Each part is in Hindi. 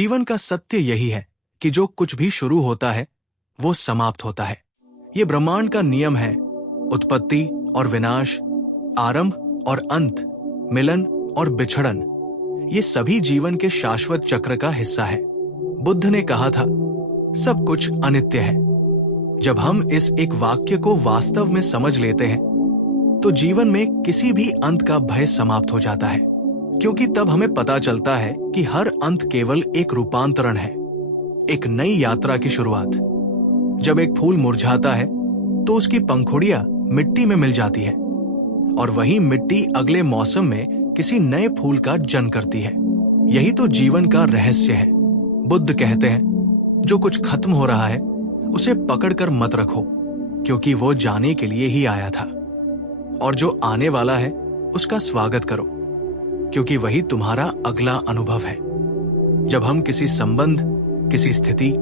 जीवन का सत्य यही है कि जो कुछ भी शुरू होता है वो समाप्त होता है। ये ब्रह्मांड का नियम है। उत्पत्ति और विनाश, आरंभ और अंत, मिलन और बिछड़न, ये सभी जीवन के शाश्वत चक्र का हिस्सा है। बुद्ध ने कहा था, सब कुछ अनित्य है। जब हम इस एक वाक्य को वास्तव में समझ लेते हैं तो जीवन में किसी भी अंत का भय समाप्त हो जाता है, क्योंकि तब हमें पता चलता है कि हर अंत केवल एक रूपांतरण है, एक नई यात्रा की शुरुआत। जब एक फूल मुरझाता है तो उसकी पंखुड़ियां मिट्टी में मिल जाती है और वही मिट्टी अगले मौसम में किसी नए फूल का जन्म करती है। यही तो जीवन का रहस्य है। बुद्ध कहते हैं, जो कुछ खत्म हो रहा है उसे पकड़कर मत रखो, क्योंकि वो जाने के लिए ही आया था, और जो आने वाला है उसका स्वागत करो, क्योंकि वही तुम्हारा अगला अनुभव है। जब हम किसी संबंध, किसी स्थिति,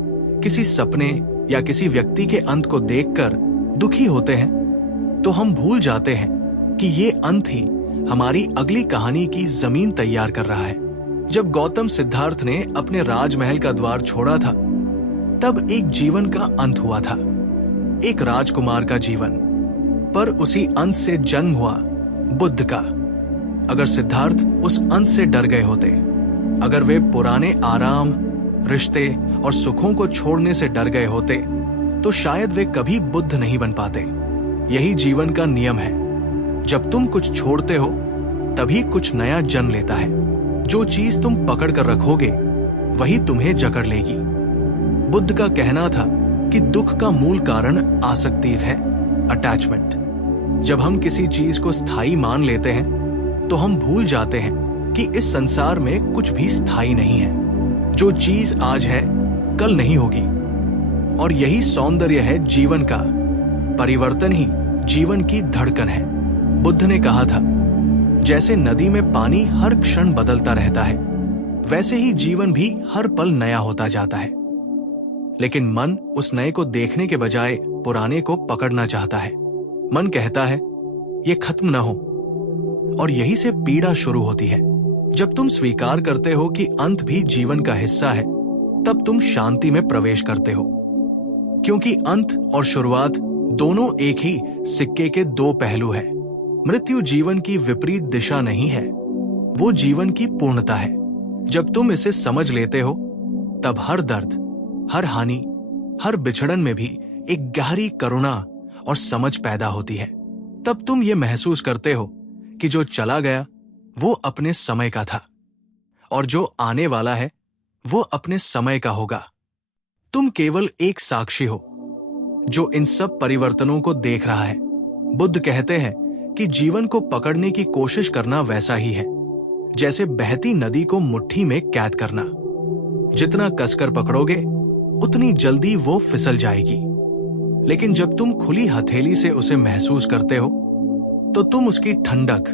किसी सपने या किसी व्यक्ति के अंत को देखकर दुखी होते हैं तो हम भूल जाते हैं कि ये अंत ही हमारी अगली कहानी की जमीन तैयार कर रहा है। जब गौतम सिद्धार्थ ने अपने राजमहल का द्वार छोड़ा था तब एक जीवन का अंत हुआ था, एक राजकुमार का जीवन, पर उसी अंत से जन्म हुआ बुद्ध का। अगर सिद्धार्थ उस अंत से डर गए होते, अगर वे पुराने आराम, रिश्ते और सुखों को छोड़ने से डर गए होते, तो शायद वे कभी बुद्ध नहीं बन पाते। यही जीवन का नियम है। जब तुम कुछ छोड़ते हो तभी कुछ नया जन्म लेता है। जो चीज तुम पकड़ कर रखोगे वही तुम्हें जकड़ लेगी। बुद्ध का कहना था कि दुख का मूल कारण आसक्ति है, अटैचमेंट। जब हम किसी चीज को स्थायी मान लेते हैं तो हम भूल जाते हैं कि इस संसार में कुछ भी स्थायी नहीं है। जो चीज आज है कल नहीं होगी, और यही सौंदर्य है जीवन का। परिवर्तन ही जीवन की धड़कन है। बुद्ध ने कहा था, जैसे नदी में पानी हर क्षण बदलता रहता है, वैसे ही जीवन भी हर पल नया होता जाता है। लेकिन मन उस नए को देखने के बजाय पुराने को पकड़ना चाहता है। मन कहता है, ये खत्म ना हो, और यही से पीड़ा शुरू होती है। जब तुम स्वीकार करते हो कि अंत भी जीवन का हिस्सा है, तब तुम शांति में प्रवेश करते हो, क्योंकि अंत और शुरुआत दोनों एक ही सिक्के के दो पहलू है। मृत्यु जीवन की विपरीत दिशा नहीं है, वो जीवन की पूर्णता है। जब तुम इसे समझ लेते हो तब हर दर्द, हर हानि, हर बिछड़न में भी एक गहरी करुणा और समझ पैदा होती है। तब तुम ये महसूस करते हो कि जो चला गया वो अपने समय का था, और जो आने वाला है वो अपने समय का होगा। तुम केवल एक साक्षी हो जो इन सब परिवर्तनों को देख रहा है। बुद्ध कहते हैं कि जीवन को पकड़ने की कोशिश करना वैसा ही है जैसे बहती नदी को मुट्ठी में कैद करना। जितना कसकर पकड़ोगे उतनी जल्दी वो फिसल जाएगी, लेकिन जब तुम खुली हथेली से उसे महसूस करते हो तो तुम उसकी ठंडक,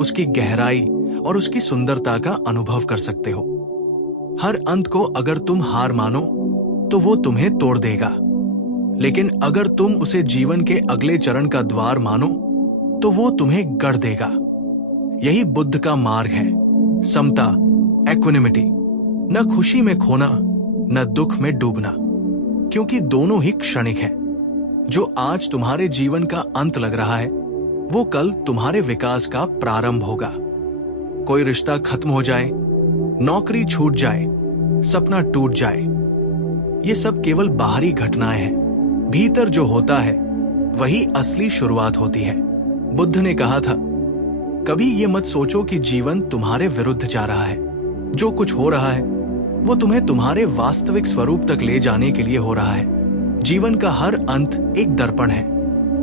उसकी गहराई और उसकी सुंदरता का अनुभव कर सकते हो। हर अंत को अगर तुम हार मानो तो वो तुम्हें तोड़ देगा, लेकिन अगर तुम उसे जीवन के अगले चरण का द्वार मानो तो वो तुम्हें गढ़ देगा। यही बुद्ध का मार्ग है, समता, इक्विनिमिटी। न खुशी में खोना, न दुख में डूबना, क्योंकि दोनों ही क्षणिक हैं। जो आज तुम्हारे जीवन का अंत लग रहा है वो कल तुम्हारे विकास का प्रारंभ होगा। कोई रिश्ता खत्म हो जाए, नौकरी छूट जाए, सपना टूट जाए, ये सब केवल बाहरी घटनाएं हैं। भीतर जो होता है वही असली शुरुआत होती है। बुद्ध ने कहा था, कभी ये मत सोचो कि जीवन तुम्हारे विरुद्ध जा रहा है। जो कुछ हो रहा है वो तुम्हें तुम्हारे वास्तविक स्वरूप तक ले जाने के लिए हो रहा है। जीवन का हर अंत एक दर्पण है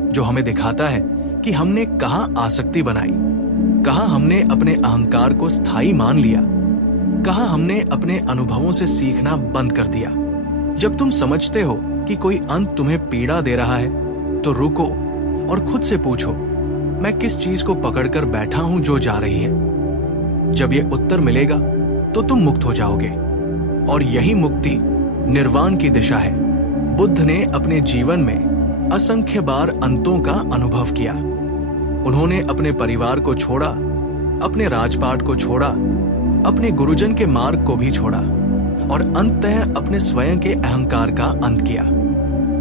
जो हमें दिखाता है कि हमने कहाँ आसक्ति बनाई, कहाँ हमने अपने अहंकार को स्थायी मान लिया, कहाँ हमने अपने अनुभवों से सीखना बंद कर दिया। जब तुम समझते हो कि कोई अंत तुम्हें पीड़ा दे रहा है तो रुको और खुद से पूछो, मैं किस चीज को पकड़कर बैठा हूं जो जा रही है। जब ये उत्तर मिलेगा तो तुम मुक्त हो जाओगे, और यही मुक्ति निर्वाण की दिशा है। बुद्ध ने अपने जीवन में असंख्य बार अंतों का अनुभव किया। उन्होंने अपने परिवार को छोड़ा, अपने राजपाट को छोड़ा, अपने गुरुजन के मार्ग को भी छोड़ा, और अंततः अपने स्वयं के अहंकार का अंत किया।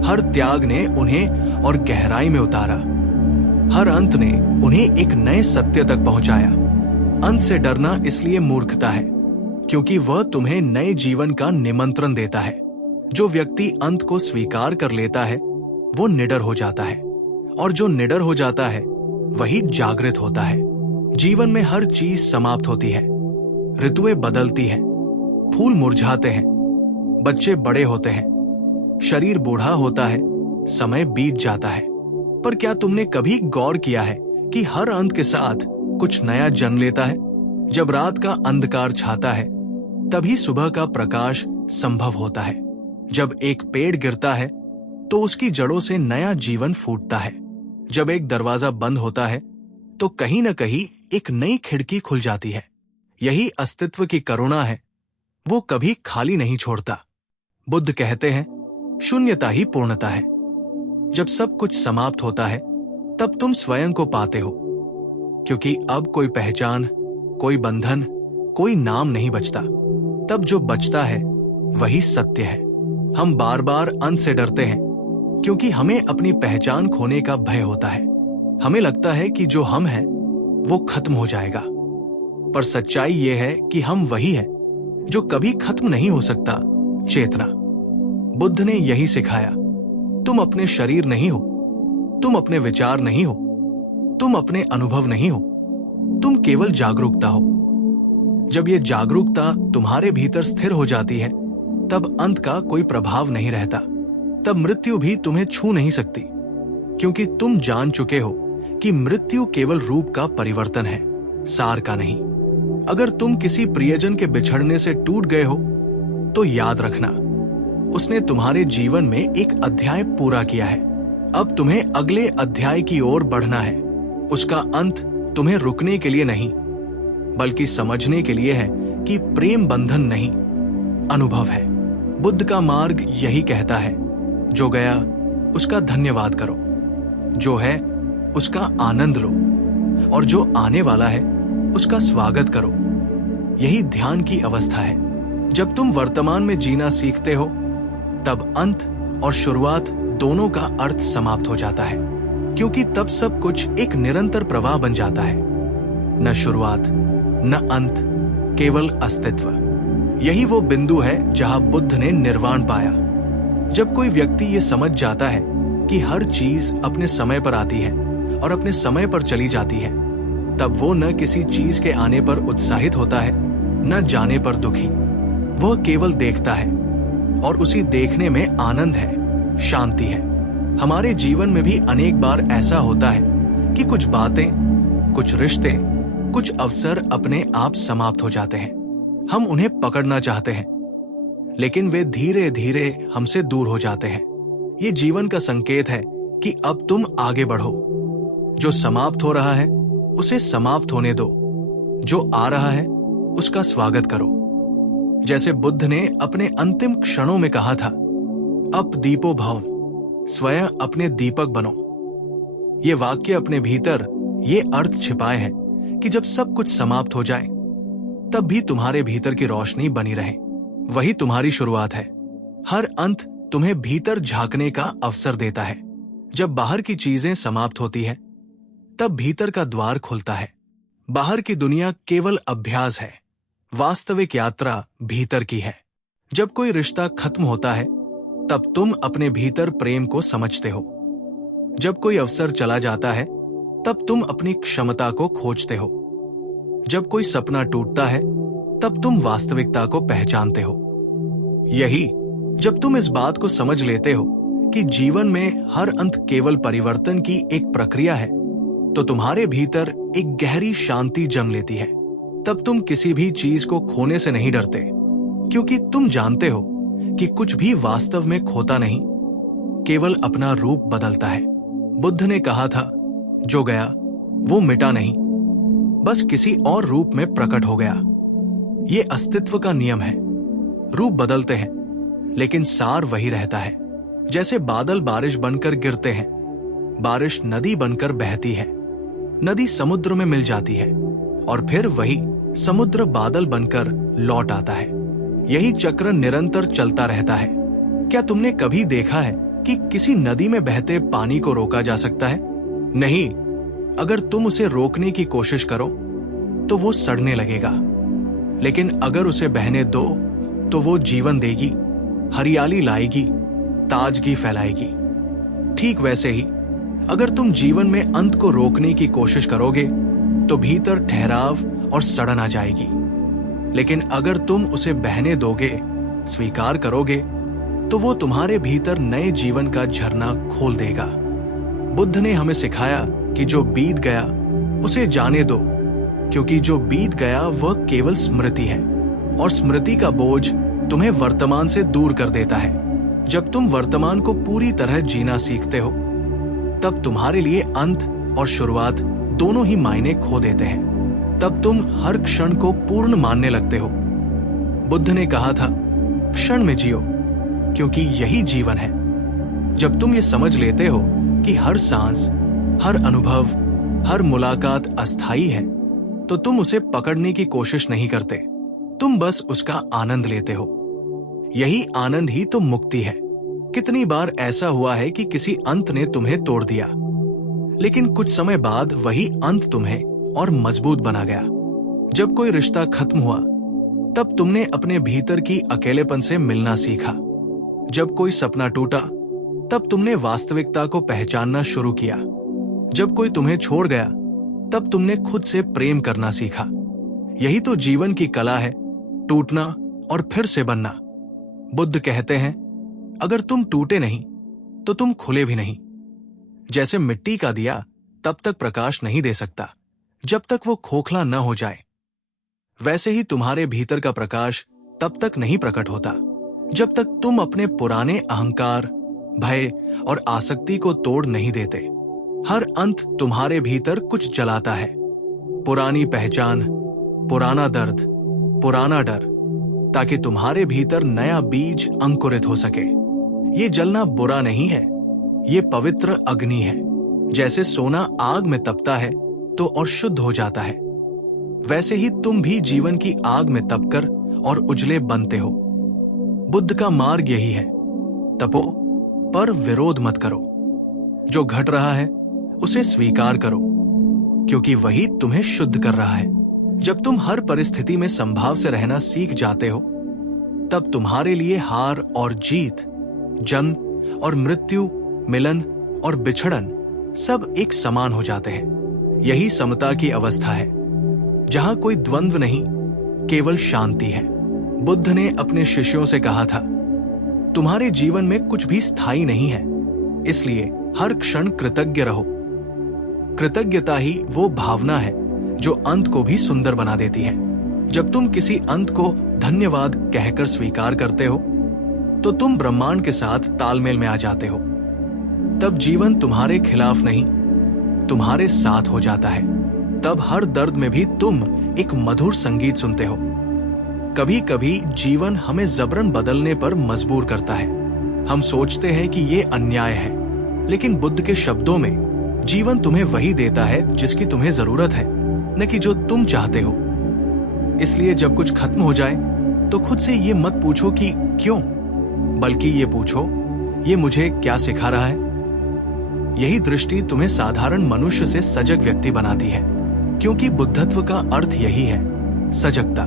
हर त्याग ने उन्हें और गहराई में उतारा। हर अंत ने उन्हें एक नए सत्य तक पहुंचाया। अंत से डरना इसलिए मूर्खता है क्योंकि वह तुम्हें नए जीवन का निमंत्रण देता है। जो व्यक्ति अंत को स्वीकार कर लेता है वो निडर हो जाता है, और जो निडर हो जाता है वही जागृत होता है। जीवन में हर चीज समाप्त होती है, ऋतुएं बदलती हैं, फूल मुरझाते हैं, बच्चे बड़े होते हैं, शरीर बूढ़ा होता है, समय बीत जाता है। पर क्या तुमने कभी गौर किया है कि हर अंत के साथ कुछ नया जन्म लेता है? जब रात का अंधकार छाता है तभी सुबह का प्रकाश संभव होता है। जब एक पेड़ गिरता है तो उसकी जड़ों से नया जीवन फूटता है। जब एक दरवाजा बंद होता है तो कहीं न कहीं एक नई खिड़की खुल जाती है। यही अस्तित्व की करुणा है, वो कभी खाली नहीं छोड़ता। बुद्ध कहते हैं, शून्यता ही पूर्णता है। जब सब कुछ समाप्त होता है तब तुम स्वयं को पाते हो, क्योंकि अब कोई पहचान, कोई बंधन, कोई नाम नहीं बचता। तब जो बचता है वही सत्य है। हम बार बार अंत से डरते हैं क्योंकि हमें अपनी पहचान खोने का भय होता है। हमें लगता है कि जो हम हैं वो खत्म हो जाएगा, पर सच्चाई ये है कि हम वही हैं जो कभी खत्म नहीं हो सकता, चेतना। बुद्ध ने यही सिखाया। तुम अपने शरीर नहीं हो, तुम अपने विचार नहीं हो, तुम अपने अनुभव नहीं हो, तुम केवल जागरूकता हो। जब ये जागरूकता तुम्हारे भीतर स्थिर हो जाती है तब अंत का कोई प्रभाव नहीं रहता। तब मृत्यु भी तुम्हें छू नहीं सकती, क्योंकि तुम जान चुके हो कि मृत्यु केवल रूप का परिवर्तन है, सार का नहीं। अगर तुम किसी प्रियजन के बिछड़ने से टूट गए हो तो याद रखना, उसने तुम्हारे जीवन में एक अध्याय पूरा किया है। अब तुम्हें अगले अध्याय की ओर बढ़ना है। उसका अंत तुम्हें रुकने के लिए नहीं, बल्कि समझने के लिए है कि प्रेम बंधन नहीं, अनुभव है। बुद्ध का मार्ग यही कहता है, जो गया उसका धन्यवाद करो, जो है उसका आनंद लो, और जो आने वाला है उसका स्वागत करो। यही ध्यान की अवस्था है। जब तुम वर्तमान में जीना सीखते हो तब अंत और शुरुआत दोनों का अर्थ समाप्त हो जाता है, क्योंकि तब सब कुछ एक निरंतर प्रवाह बन जाता है। न शुरुआत न अंत, केवल अस्तित्व। यही वो बिंदु है जहां बुद्ध ने निर्वाण पाया। जब कोई व्यक्ति ये समझ जाता है कि हर चीज अपने समय पर आती है और अपने समय पर चली जाती है, तब वो न किसी चीज के आने पर उत्साहित होता है, न जाने पर दुखी। वह केवल देखता है, और उसी देखने में आनंद है, शांति है। हमारे जीवन में भी अनेक बार ऐसा होता है कि कुछ बातें, कुछ रिश्ते, कुछ अवसर अपने आप समाप्त हो जाते हैं। हम उन्हें पकड़ना चाहते हैं, लेकिन वे धीरे धीरे हमसे दूर हो जाते हैं। ये जीवन का संकेत है कि अब तुम आगे बढ़ो। जो समाप्त हो रहा है उसे समाप्त होने दो, जो आ रहा है उसका स्वागत करो। जैसे बुद्ध ने अपने अंतिम क्षणों में कहा था, अप दीपो भव, स्वयं अपने दीपक बनो। ये वाक्य अपने भीतर ये अर्थ छिपाए है कि जब सब कुछ समाप्त हो जाए तब भी तुम्हारे भीतर की रोशनी बनी रहे। वही तुम्हारी शुरुआत है। हर अंत तुम्हें भीतर झांकने का अवसर देता है। जब बाहर की चीजें समाप्त होती है तब भीतर का द्वार खुलता है। बाहर की दुनिया केवल अभ्यास है, वास्तविक यात्रा भीतर की है। जब कोई रिश्ता खत्म होता है तब तुम अपने भीतर प्रेम को समझते हो। जब कोई अवसर चला जाता है तब तुम अपनी क्षमता को खोजते हो। जब कोई सपना टूटता है तब तुम वास्तविकता को पहचानते हो। यही जब तुम इस बात को समझ लेते हो कि जीवन में हर अंत केवल परिवर्तन की एक प्रक्रिया है, तो तुम्हारे भीतर एक गहरी शांति जन्म लेती है। तब तुम किसी भी चीज को खोने से नहीं डरते, क्योंकि तुम जानते हो कि कुछ भी वास्तव में खोता नहीं, केवल अपना रूप बदलता है। बुद्ध ने कहा था, जो गया वो मिटा नहीं, बस किसी और रूप में प्रकट हो गया। ये अस्तित्व का नियम है। रूप बदलते हैं लेकिन सार वही रहता है। जैसे बादल बारिश बनकर गिरते हैं, बारिश नदी बनकर बहती है, नदी समुद्र में मिल जाती है और फिर वही समुद्र बादल बनकर लौट आता है। यही चक्र निरंतर चलता रहता है। क्या तुमने कभी देखा है कि किसी नदी में बहते पानी को रोका जा सकता है? नहीं। अगर तुम उसे रोकने की कोशिश करो तो वो सड़ने लगेगा, लेकिन अगर उसे बहने दो तो वो जीवन देगी, हरियाली लाएगी, ताजगी फैलाएगी। ठीक वैसे ही अगर तुम जीवन में अंत को रोकने की कोशिश करोगे तो भीतर ठहराव और सड़न आ जाएगी, लेकिन अगर तुम उसे बहने दोगे, स्वीकार करोगे, तो वो तुम्हारे भीतर नए जीवन का झरना खोल देगा। बुद्ध ने हमें सिखाया कि जो बीत गया उसे जाने दो, क्योंकि जो बीत गया वह केवल स्मृति है और स्मृति का बोझ तुम्हें वर्तमान से दूर कर देता है। जब तुम वर्तमान को पूरी तरह जीना सीखते हो तब तुम्हारे लिए अंत और शुरुआत दोनों ही मायने खो देते हैं। तब तुम हर क्षण को पूर्ण मानने लगते हो। बुद्ध ने कहा था, क्षण में जियो, क्योंकि यही जीवन है। जब तुम ये समझ लेते हो कि हर सांस, हर अनुभव, हर मुलाकात अस्थायी है, तो तुम उसे पकड़ने की कोशिश नहीं करते, तुम बस उसका आनंद लेते हो। यही आनंद ही तो मुक्ति है। कितनी बार ऐसा हुआ है कि किसी अंत ने तुम्हें तोड़ दिया, लेकिन कुछ समय बाद वही अंत तुम्हें और मजबूत बना गया। जब कोई रिश्ता खत्म हुआ तब तुमने अपने भीतर की अकेलेपन से मिलना सीखा। जब कोई सपना टूटा तब तुमने वास्तविकता को पहचानना शुरू किया। जब कोई तुम्हें छोड़ गया तब तुमने खुद से प्रेम करना सीखा। यही तो जीवन की कला है, टूटना और फिर से बनना। बुद्ध कहते हैं, अगर तुम टूटे नहीं तो तुम खुले भी नहीं। जैसे मिट्टी का दिया तब तक प्रकाश नहीं दे सकता जब तक वो खोखला न हो जाए, वैसे ही तुम्हारे भीतर का प्रकाश तब तक नहीं प्रकट होता जब तक तुम अपने पुराने अहंकार, भय और आसक्ति को तोड़ नहीं देते। हर अंत तुम्हारे भीतर कुछ जलाता है, पुरानी पहचान, पुराना दर्द, पुराना डर, ताकि तुम्हारे भीतर नया बीज अंकुरित हो सके। ये जलना बुरा नहीं है, ये पवित्र अग्नि है। जैसे सोना आग में तपता है तो और शुद्ध हो जाता है, वैसे ही तुम भी जीवन की आग में तपकर और उजले बनते हो। बुद्ध का मार्ग यही है, तपो पर विरोध मत करो। जो घट रहा है उसे स्वीकार करो, क्योंकि वही तुम्हें शुद्ध कर रहा है। जब तुम हर परिस्थिति में संभाव से रहना सीख जाते हो तब तुम्हारे लिए हार और जीत, जन्म और मृत्यु, मिलन और बिछड़न सब एक समान हो जाते हैं। यही समता की अवस्था है, जहां कोई द्वंद्व नहीं, केवल शांति है। बुद्ध ने अपने शिष्यों से कहा था, तुम्हारे जीवन में कुछ भी स्थायी नहीं है, इसलिए हर क्षण कृतज्ञ रहो। कृतज्ञता ही वो भावना है जो अंत को भी सुंदर बना देती है। जब तुम किसी अंत को धन्यवाद कहकर स्वीकार करते हो तो तुम ब्रह्मांड के साथ तालमेल में आ जाते हो। तब जीवन तुम्हारे खिलाफ नहीं, तुम्हारे साथ हो जाता है। तब हर दर्द में भी तुम एक मधुर संगीत सुनते हो। कभी कभी जीवन हमें जबरन बदलने पर मजबूर करता है। हम सोचते हैं कि ये अन्याय है, लेकिन बुद्ध के शब्दों में जीवन तुम्हें वही देता है जिसकी तुम्हें जरूरत है, न कि जो तुम चाहते हो। इसलिए जब कुछ खत्म हो जाए तो खुद से ये मत पूछो कि क्यों, बल्कि ये पूछो, ये मुझे क्या सिखा रहा है। यही दृष्टि तुम्हें साधारण मनुष्य से सजग व्यक्ति बनाती है, क्योंकि बुद्धत्व का अर्थ यही है, सजगता।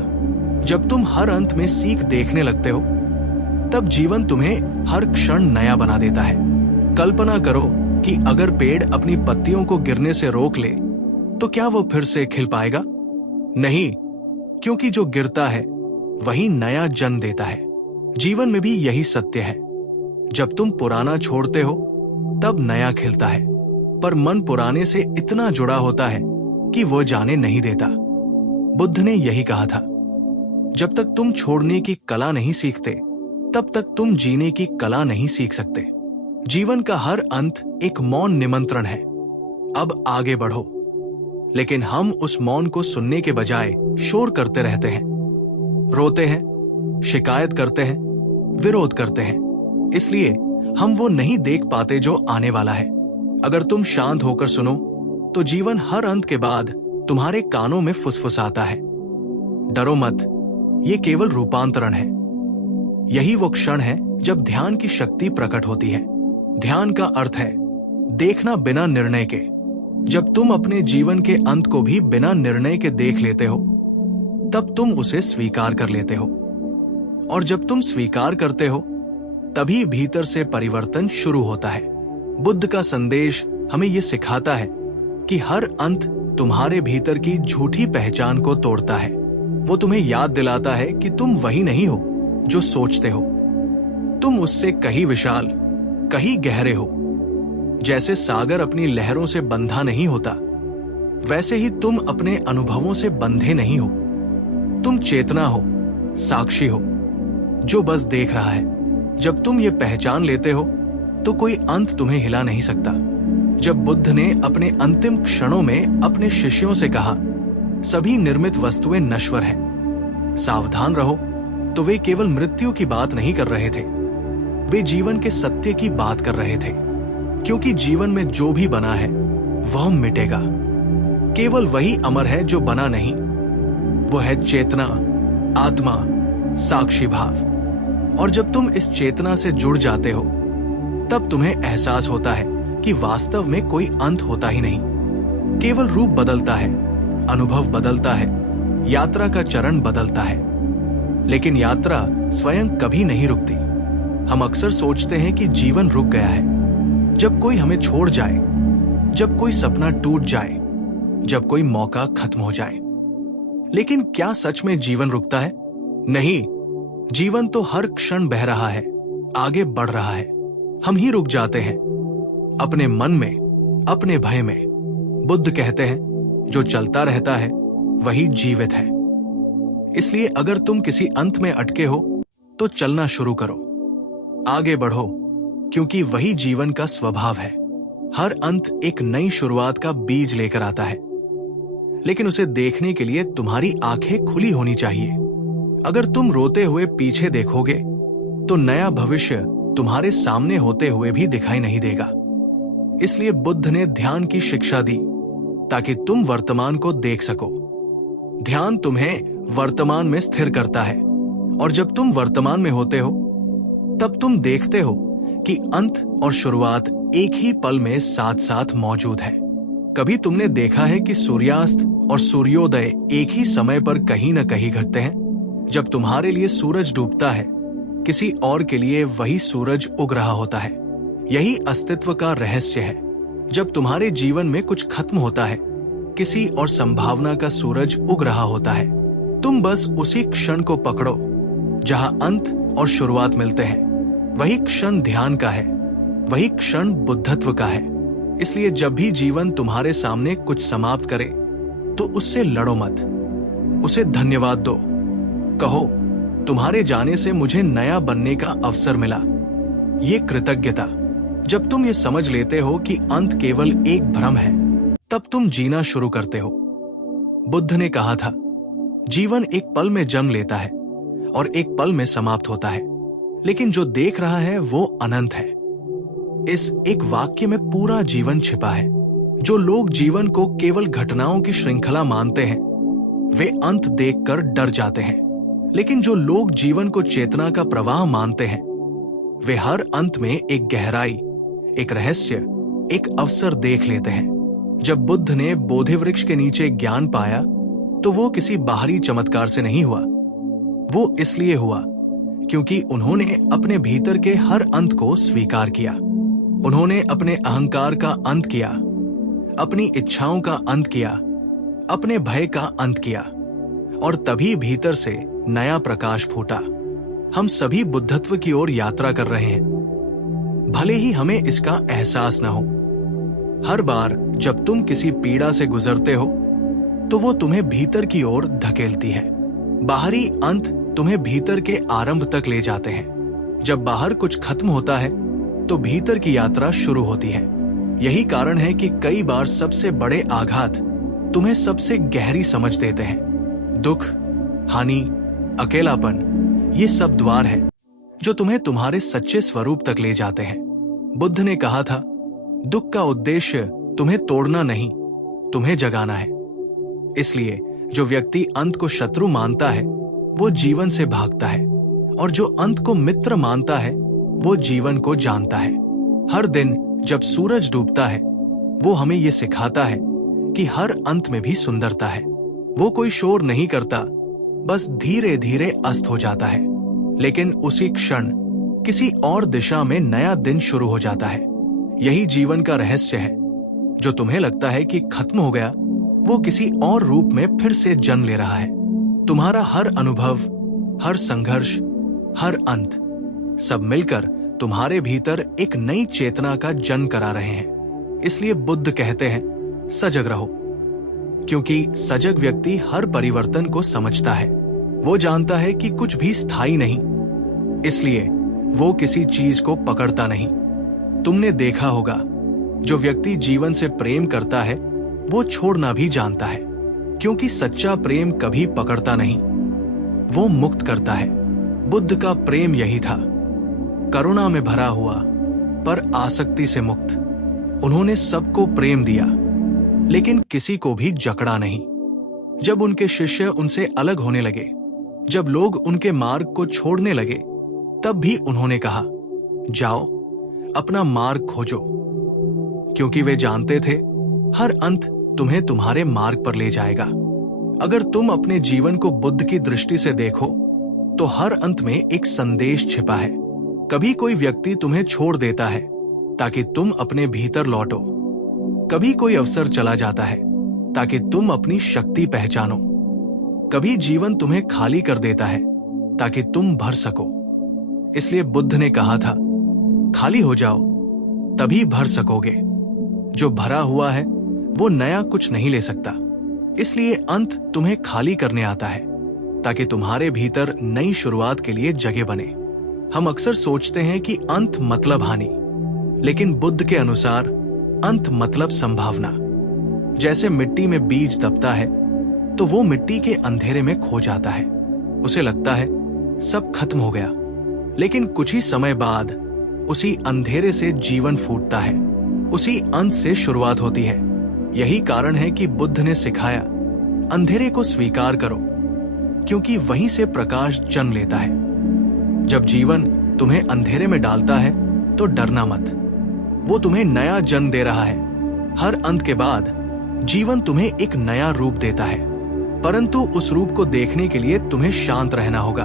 जब तुम हर अंत में सीख देखने लगते हो तब जीवन तुम्हें हर क्षण नया बना देता है। कल्पना करो कि अगर पेड़ अपनी पत्तियों को गिरने से रोक ले तो क्या वो फिर से खिल पाएगा? नहीं, क्योंकि जो गिरता है वही नया जन्म देता है। जीवन में भी यही सत्य है। जब तुम पुराना छोड़ते हो तब नया खिलता है, पर मन पुराने से इतना जुड़ा होता है कि वो जाने नहीं देता। बुद्ध ने यही कहा था, जब तक तुम छोड़ने की कला नहीं सीखते तब तक तुम जीने की कला नहीं सीख सकते। जीवन का हर अंत एक मौन निमंत्रण है, अब आगे बढ़ो। लेकिन हम उस मौन को सुनने के बजाय शोर करते रहते हैं, रोते हैं, शिकायत करते हैं, विरोध करते हैं। इसलिए हम वो नहीं देख पाते जो आने वाला है। अगर तुम शांत होकर सुनो तो जीवन हर अंत के बाद तुम्हारे कानों में फुसफुसाता है, डरो मत, ये केवल रूपांतरण है। यही वो क्षण है जब ध्यान की शक्ति प्रकट होती है। ध्यान का अर्थ है देखना बिना निर्णय के। जब तुम अपने जीवन के अंत को भी बिना निर्णय के देख लेते हो, तब तुम उसे स्वीकार कर लेते हो। और जब तुम स्वीकार करते हो, तभी भीतर से परिवर्तन शुरू होता है। बुद्ध का संदेश हमें यह सिखाता है कि हर अंत तुम्हारे भीतर की झूठी पहचान को तोड़ता है। वो तुम्हें याद दिलाता है कि तुम वही नहीं हो जो सोचते हो। तुम उससे कहीं विशाल, कहीं गहरे हो। जैसे सागर अपनी लहरों से बंधा नहीं होता, वैसे ही तुम अपने अनुभवों से बंधे नहीं हो। तुम चेतना हो, साक्षी हो, जो बस देख रहा है। जब तुम ये पहचान लेते हो, तो कोई अंत तुम्हें हिला नहीं सकता। जब बुद्ध ने अपने अंतिम क्षणों में अपने शिष्यों से कहा, सभी निर्मित वस्तुएं नश्वर हैं, सावधान रहो, तो वे केवल मृत्यु की बात नहीं कर रहे थे, वे जीवन के सत्य की बात कर रहे थे। क्योंकि जीवन में जो भी बना है वह मिटेगा। केवल वही अमर है जो बना नहीं। वो है चेतना, आत्मा, साक्षी भाव। और जब तुम इस चेतना से जुड़ जाते हो, तब तुम्हें एहसास होता है कि वास्तव में कोई अंत होता ही नहीं। केवल रूप बदलता है, अनुभव बदलता है, यात्रा का चरण बदलता है। लेकिन यात्रा स्वयं कभी नहीं रुकती। हम अक्सर सोचते हैं कि जीवन रुक गया है जब कोई हमें छोड़ जाए, जब कोई सपना टूट जाए, जब कोई मौका खत्म हो जाए। लेकिन क्या सच में जीवन रुकता है? नहीं, जीवन तो हर क्षण बह रहा है, आगे बढ़ रहा है। हम ही रुक जाते हैं अपने मन में, अपने भय में। बुद्ध कहते हैं, जो चलता रहता है वही जीवित है। इसलिए अगर तुम किसी अंत में अटके हो, तो चलना शुरू करो, आगे बढ़ो, क्योंकि वही जीवन का स्वभाव है। हर अंत एक नई शुरुआत का बीज लेकर आता है, लेकिन उसे देखने के लिए तुम्हारी आंखें खुली होनी चाहिए। अगर तुम रोते हुए पीछे देखोगे, तो नया भविष्य तुम्हारे सामने होते हुए भी दिखाई नहीं देगा। इसलिए बुद्ध ने ध्यान की शिक्षा दी, ताकि तुम वर्तमान को देख सको। ध्यान तुम्हें वर्तमान में स्थिर करता है, और जब तुम वर्तमान में होते हो, तब तुम देखते हो कि अंत और शुरुआत एक ही पल में साथ साथ मौजूद है। कभी तुमने देखा है कि सूर्यास्त और सूर्योदय एक ही समय पर कहीं न कहीं घटते हैं? जब तुम्हारे लिए सूरज डूबता है, किसी और के लिए वही सूरज उग रहा होता है। यही अस्तित्व का रहस्य है। जब तुम्हारे जीवन में कुछ खत्म होता है, किसी और संभावना का सूरज उग रहा होता है। तुम बस उसी क्षण को पकड़ो जहां अंत और शुरुआत मिलते हैं। वही क्षण ध्यान का है, वही क्षण बुद्धत्व का है। इसलिए जब भी जीवन तुम्हारे सामने कुछ समाप्त करे, तो उससे लड़ो मत, उसे धन्यवाद दो। कहो, तुम्हारे जाने से मुझे नया बनने का अवसर मिला। ये कृतज्ञता। जब तुम ये समझ लेते हो कि अंत केवल एक भ्रम है, तब तुम जीना शुरू करते हो। बुद्ध ने कहा था, जीवन एक पल में जन्म लेता है और एक पल में समाप्त होता है, लेकिन जो देख रहा है वो अनंत है। इस एक वाक्य में पूरा जीवन छिपा है। जो लोग जीवन को केवल घटनाओं की श्रृंखला मानते हैं, वे अंत देखकर डर जाते हैं। लेकिन जो लोग जीवन को चेतना का प्रवाह मानते हैं, वे हर अंत में एक गहराई, एक रहस्य, एक अवसर देख लेते हैं। जब बुद्ध ने बोधि वृक्ष के नीचे ज्ञान पाया, तो वो किसी बाहरी चमत्कार से नहीं हुआ। वो इसलिए हुआ क्योंकि उन्होंने अपने भीतर के हर अंत को स्वीकार किया। उन्होंने अपने अहंकार का अंत किया, अपनी इच्छाओं का अंत किया, अपने भय का अंत किया, और तभी भीतर से नया प्रकाश फूटा। हम सभी बुद्धत्व की ओर यात्रा कर रहे हैं, भले ही हमें इसका एहसास न हो। हर बार जब तुम किसी पीड़ा से गुजरते हो, तो वो तुम्हें भीतर की ओर धकेलती है। बाहरी अंत तुम्हें भीतर के आरंभ तक ले जाते हैं। जब बाहर कुछ खत्म होता है, तो भीतर की यात्रा शुरू होती है। यही कारण है कि कई बार सबसे बड़े आघात तुम्हें सबसे गहरी समझ देते हैं। दुख, हानि, अकेलापन, ये सब द्वार हैं जो तुम्हें तुम्हारे सच्चे स्वरूप तक ले जाते हैं। बुद्ध ने कहा था, दुख का उद्देश्य तुम्हें तोड़ना नहीं, तुम्हें जगाना है। इसलिए जो व्यक्ति अंत को शत्रु मानता है, वो जीवन से भागता है और जो अंत को मित्र मानता है वो जीवन को जानता है। हर दिन जब सूरज डूबता है वो हमें ये सिखाता है कि हर अंत में भी सुंदरता है। वो कोई शोर नहीं करता, बस धीरे धीरे अस्त हो जाता है, लेकिन उसी क्षण किसी और दिशा में नया दिन शुरू हो जाता है। यही जीवन का रहस्य है। जो तुम्हें लगता है कि खत्म हो गया, वो किसी और रूप में फिर से जन्म ले रहा है। तुम्हारा हर अनुभव, हर संघर्ष, हर अंत, सब मिलकर तुम्हारे भीतर एक नई चेतना का जन्म करा रहे हैं। इसलिए बुद्ध कहते हैं, सजग रहो, क्योंकि सजग व्यक्ति हर परिवर्तन को समझता है। वो जानता है कि कुछ भी स्थायी नहीं, इसलिए वो किसी चीज को पकड़ता नहीं। तुमने देखा होगा, जो व्यक्ति जीवन से प्रेम करता है वो छोड़ना भी जानता है, क्योंकि सच्चा प्रेम कभी पकड़ता नहीं, वो मुक्त करता है। बुद्ध का प्रेम यही था, करुणा में भरा हुआ पर आसक्ति से मुक्त। उन्होंने सबको प्रेम दिया, लेकिन किसी को भी जकड़ा नहीं। जब उनके शिष्य उनसे अलग होने लगे, जब लोग उनके मार्ग को छोड़ने लगे, तब भी उन्होंने कहा, जाओ अपना मार्ग खोजो, क्योंकि वे जानते थे हर अंत तुम्हें तुम्हारे मार्ग पर ले जाएगा। अगर तुम अपने जीवन को बुद्ध की दृष्टि से देखो तो हर अंत में एक संदेश छिपा है। कभी कोई व्यक्ति तुम्हें छोड़ देता है ताकि तुम अपने भीतर लौटो। कभी कोई अवसर चला जाता है ताकि तुम अपनी शक्ति पहचानो। कभी जीवन तुम्हें खाली कर देता है ताकि तुम भर सको। इसलिए बुद्ध ने कहा था, खाली हो जाओ, तभी भर सकोगे। जो भरा हुआ है वो नया कुछ नहीं ले सकता। इसलिए अंत तुम्हें खाली करने आता है ताकि तुम्हारे भीतर नई शुरुआत के लिए जगह बने। हम अक्सर सोचते हैं कि अंत मतलब हानि, लेकिन बुद्ध के अनुसार अंत मतलब संभावना। जैसे मिट्टी में बीज दबता है तो वो मिट्टी के अंधेरे में खो जाता है। उसे लगता है सब खत्म हो गया, लेकिन कुछ ही समय बाद उसी अंधेरे से जीवन फूटता है, उसी अंत से शुरुआत होती है। यही कारण है कि बुद्ध ने सिखाया, अंधेरे को स्वीकार करो, क्योंकि वहीं से प्रकाश जन्म लेता है। जब जीवन तुम्हें अंधेरे में डालता है तो डरना मत, वो तुम्हें नया जन्म दे रहा है। हर अंत के बाद जीवन तुम्हें एक नया रूप देता है, परंतु उस रूप को देखने के लिए तुम्हें शांत रहना होगा।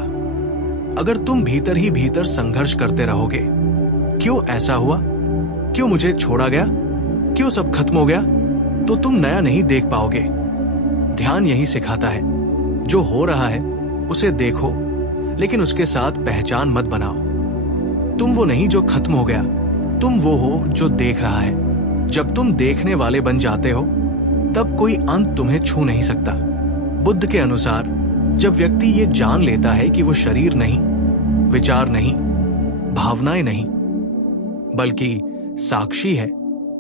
अगर तुम भीतर ही भीतर संघर्ष करते रहोगे, क्यों ऐसा हुआ, क्यों मुझे छोड़ा गया, क्यों सब खत्म हो गया, तो तुम नया नहीं देख पाओगे। ध्यान यही सिखाता है, जो हो रहा है उसे देखो, लेकिन उसके साथ पहचान मत बनाओ। तुम वो नहीं जो खत्म हो गया, तुम वो हो जो देख रहा है। जब तुम देखने वाले बन जाते हो, तब कोई अंत तुम्हें छू नहीं सकता। बुद्ध के अनुसार जब व्यक्ति ये जान लेता है कि वो शरीर नहीं, विचार नहीं, भावनाएं नहीं, बल्कि साक्षी है,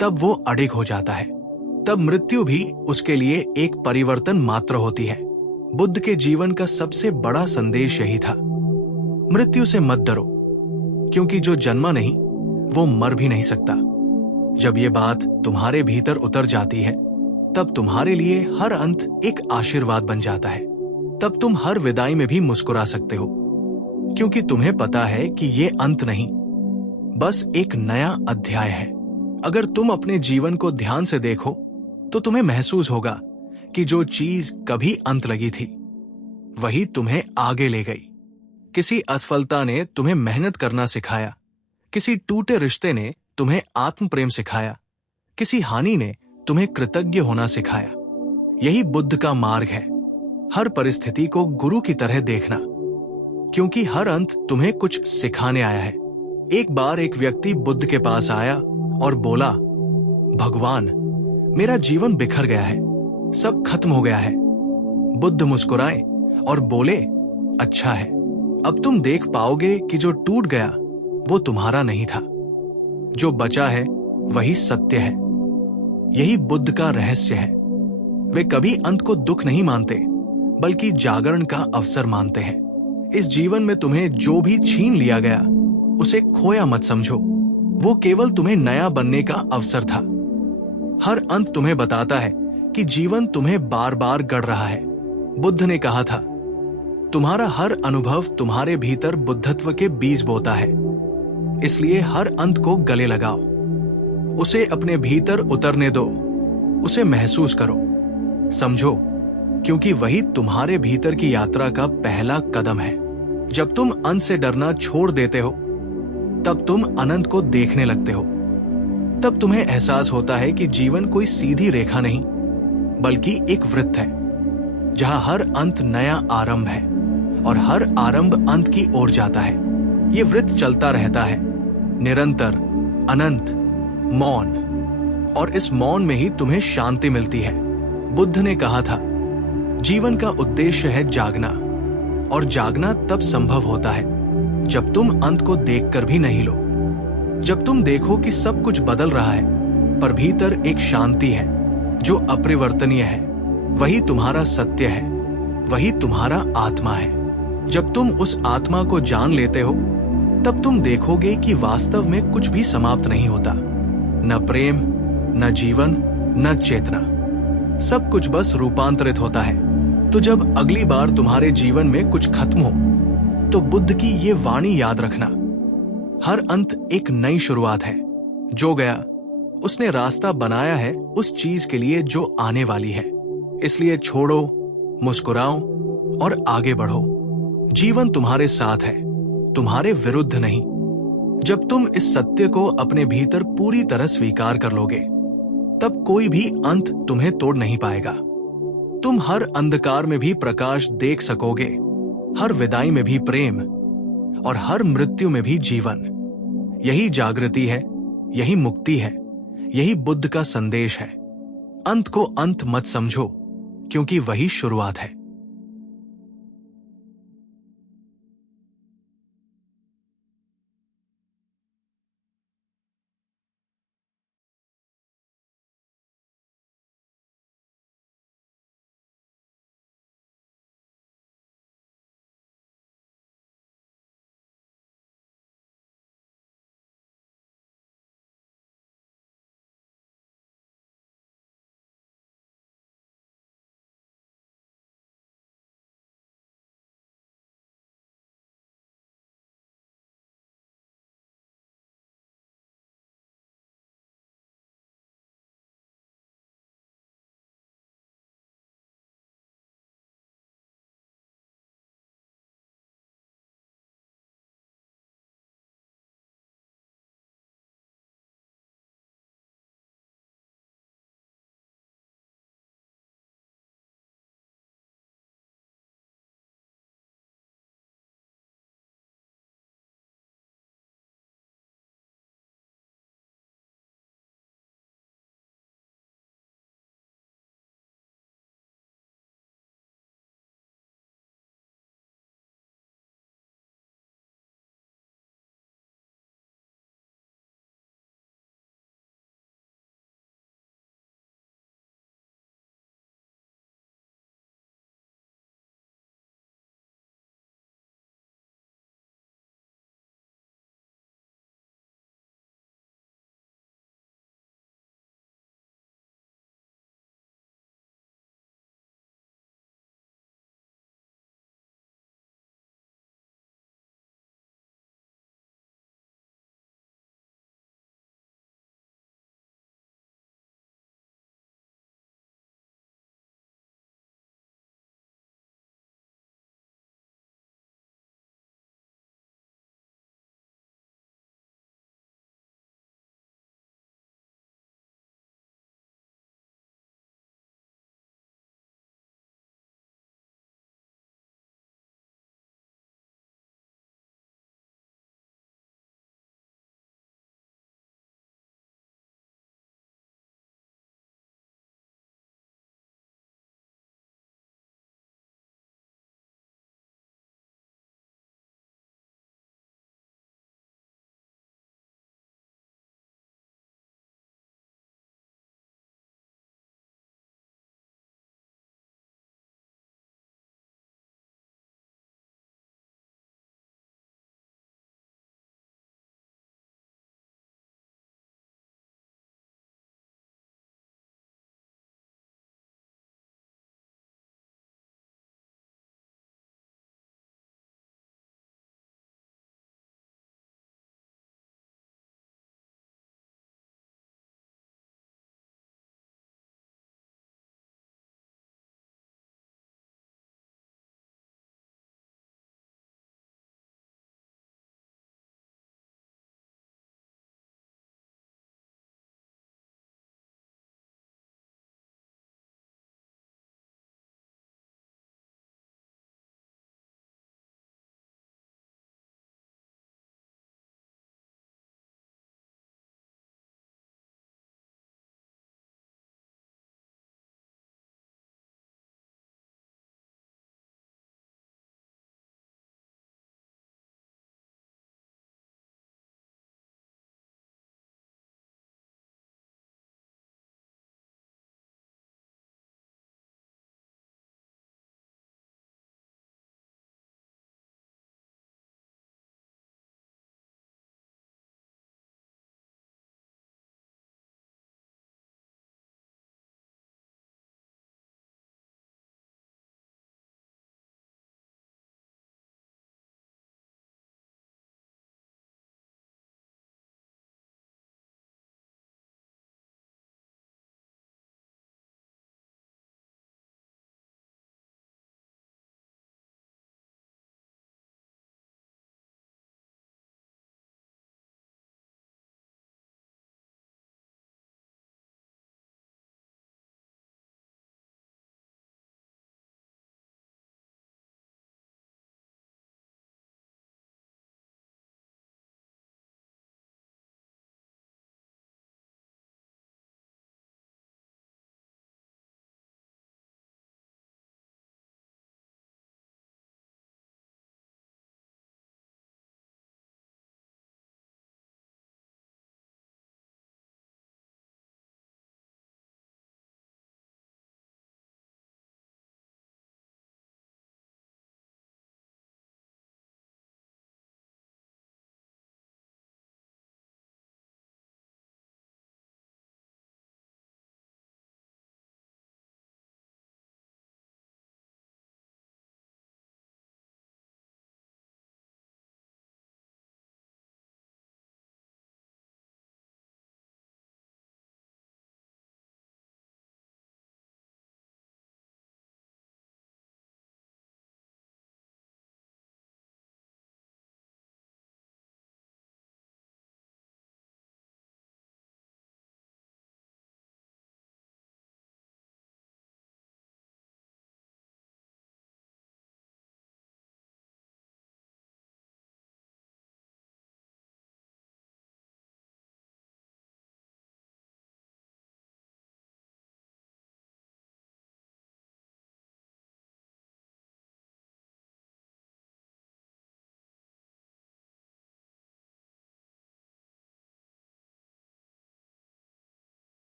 तब वो अडिग हो जाता है। तब मृत्यु भी उसके लिए एक परिवर्तन मात्र होती है। बुद्ध के जीवन का सबसे बड़ा संदेश यही था, मृत्यु से मत डरो, क्योंकि जो जन्मा नहीं वो मर भी नहीं सकता। जब ये बात तुम्हारे भीतर उतर जाती है, तब तुम्हारे लिए हर अंत एक आशीर्वाद बन जाता है। तब तुम हर विदाई में भी मुस्कुरा सकते हो, क्योंकि तुम्हें पता है कि ये अंत नहीं, बस एक नया अध्याय है। अगर तुम अपने जीवन को ध्यान से देखो तो तुम्हें महसूस होगा कि जो चीज कभी अंत लगी थी वही तुम्हें आगे ले गई। किसी असफलता ने तुम्हें मेहनत करना सिखाया, किसी टूटे रिश्ते ने तुम्हें आत्म प्रेम सिखाया, किसी हानि ने तुम्हें कृतज्ञ होना सिखाया। यही बुद्ध का मार्ग है, हर परिस्थिति को गुरु की तरह देखना, क्योंकि हर अंत तुम्हें कुछ सिखाने आया है। एक बार एक व्यक्ति बुद्ध के पास आया और बोला, भगवान, मेरा जीवन बिखर गया है, सब खत्म हो गया है। बुद्ध मुस्कुराए और बोले, अच्छा है, अब तुम देख पाओगे कि जो टूट गया वो तुम्हारा नहीं था, जो बचा है वही सत्य है। यही बुद्ध का रहस्य है। वे कभी अंत को दुख नहीं मानते, बल्कि जागरण का अवसर मानते हैं। इस जीवन में तुम्हें जो भी छीन लिया गया उसे खोया मत समझो, वो केवल तुम्हें नया बनने का अवसर था। हर अंत तुम्हें बताता है कि जीवन तुम्हें बार बार गढ़ रहा है। बुद्ध ने कहा था, तुम्हारा हर अनुभव तुम्हारे भीतर बुद्धत्व के बीज बोता है। इसलिए हर अंत को गले लगाओ, उसे अपने भीतर उतरने दो, उसे महसूस करो, समझो, क्योंकि वही तुम्हारे भीतर की यात्रा का पहला कदम है। जब तुम अंत से डरना छोड़ देते हो, तब तुम अनंत को देखने लगते हो। तब तुम्हें एहसास होता है कि जीवन कोई सीधी रेखा नहीं, बल्कि एक वृत्त है, जहां हर अंत नया आरंभ है और हर आरंभ अंत की ओर जाता है। ये वृत्त चलता रहता है, निरंतर, अनंत, मौन, और इस मौन में ही तुम्हें शांति मिलती है। बुद्ध ने कहा था, जीवन का उद्देश्य है जागना, और जागना तब संभव होता है जब तुम अंत को देखकर भी नहीं लो। जब तुम देखो कि सब कुछ बदल रहा है, पर भीतर एक शांति है जो अपरिवर्तनीय है। वही तुम्हारा सत्य है, वही तुम्हारा आत्मा है। जब तुम उस आत्मा को जान लेते हो, तब तुम देखोगे कि वास्तव में कुछ भी समाप्त नहीं होता, न प्रेम, न जीवन, न चेतना। सब कुछ बस रूपांतरित होता है। तो जब अगली बार तुम्हारे जीवन में कुछ खत्म हो, तो बुद्ध की ये वाणी याद रखना, हर अंत एक नई शुरुआत है। जो गया, उसने रास्ता बनाया है उस चीज के लिए जो आने वाली है। इसलिए छोड़ो, मुस्कुराओ और आगे बढ़ो। जीवन तुम्हारे साथ है, तुम्हारे विरुद्ध नहीं। जब तुम इस सत्य को अपने भीतर पूरी तरह स्वीकार कर लोगे, तब कोई भी अंत तुम्हें तोड़ नहीं पाएगा। तुम हर अंधकार में भी प्रकाश देख सकोगे, हर विदाई में भी प्रेम, और हर मृत्यु में भी जीवन। यही जागृति है, यही मुक्ति है, यही बुद्ध का संदेश है। अंत को अंत मत समझो, क्योंकि वही शुरुआत है।